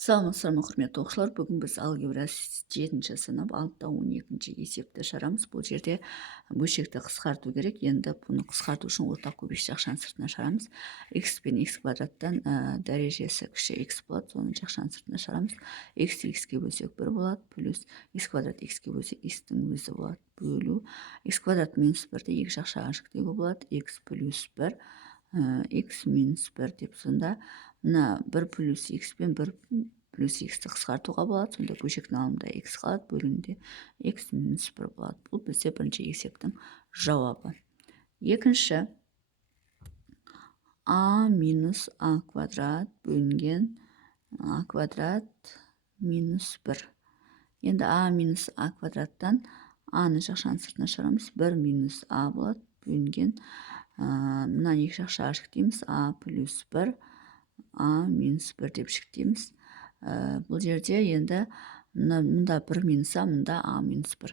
Саламатсыздар ма, құрметті оқушылар. Бүгін біз алгебра 7-ші сынып 6-12 есепті шығарамыз. Бұл жерде бөлшекті қысқарту керек. Енді бұны қысқарту үшін ортақ көбеш жақшаның сыртына шығарамыз. X пен x квадраттан дәрежесі кіші x болады, соны жақшаның сыртына шығарамыз. X-ті x-ке бөлсек 1 болады, плюс x квадрат x-ке бөлсек x-тің өзі болады, бөлу. X квадрат минус 1-ді екі жақшаға жүктеуге болады, x плюс 1, x минус 1 деп. Сонда мына 1 плюс x пен 1 плюс x-ті қысқартуға болады. Сонда бөлшектің алымында x қалады, бөлігінде x минус 1 болады. Бұл бізде бірінші есептің жауабы. Екінші, a минус a квадрат бөлінген a квадрат минус 1. Енді a минус a квадраттан a-ны жақшаның сыртына шығарамыз. 1 минус a болады, бөлінген мына екі жақшаға жүктейміз. a плюс 1, a минус 1 деп жүктейміз. Бұл жерде енді мұнда 1 минус a, мұнда a минус 1.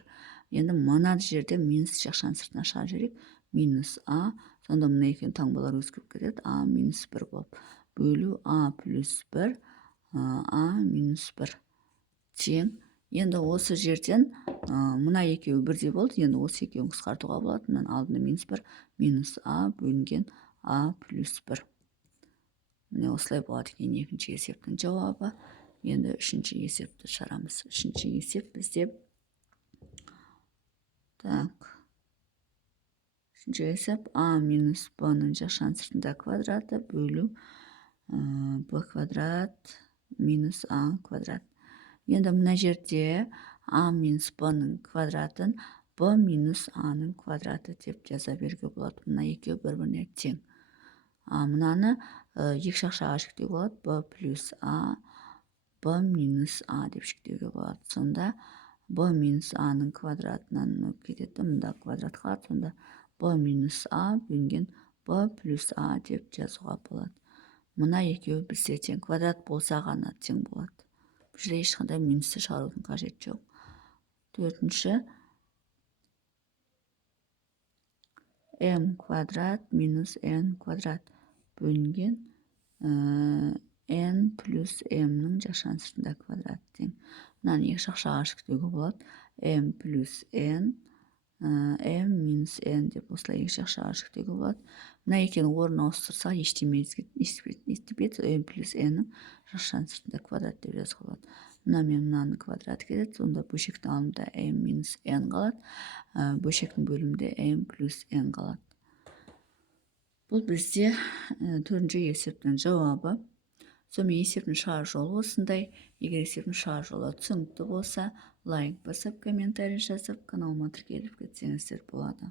Енді мына жерде минус жақшаның сыртына шығарып жіберейік. Минус a, сонда мына екеуін таңбалар өзгеріп кетеді. a минус 1 болып. Бөлу a плюс 1, a минус 1 тең. Енді осы жерден мына екеуі бірдей болды. Енді осы екеуін қысқартуға болады. Мұнан алдында минус 1, минус a бөлінген a плюс 1. Міне осылай болады екен екінші есептің жауабы. Енді үшінші есепті шығарамыз. Үшінші есеп бізде үшінші есеп a минус b-ның жақшаның сыртында квадраты бөлу b квадрат минус a квадрат. Енді мына жерде a минус b-ның квадратын b минус a-ның квадраты деп жаза беруге болады. Мына екеуі бір-біріне тең. Мынаны екі жақшаға жүктеуге болады. b плюс a, b минус a деп жүктеуге болады. Сонда b минус a-ның квадратынан кетеді, мұнда квадрат қалады. Сонда b минус a бөлінген b плюс a деп жазуға болады. Мына екеуі бізде тең. Квадрат болса ғана тең болады. Бұл жерде ешқандай минусты шығарудың қажеті жоқ. Төртінші, m квадрат минус n квадрат бөлінген n плюс m-ның жақшаның сыртында квадрат тең. Мынаны екі жақшаға жүктеуге болады. m плюс n, m минус n деп осылай екі жақшаға жүктеуге болады. Мына екеуінің орнын ауыстырса ештеме естіпеді. m плюс n-ның жақшаның сыртында квадрат деп жазуға болады. Мына мен мынаның квадраты кетеді. Сонда бөлшектің алымында m минус n қалады. Бөлшектің бөлімінде m плюс n қалады. Бұл бізде төртінші есептің жауабы. Сонымен есептің шығар жолы осындай. Егер есептің шығар жолы түсінікті болса, лайк басып, комментарий жазып, каналыма тіркеліп кетсеңіздер болады.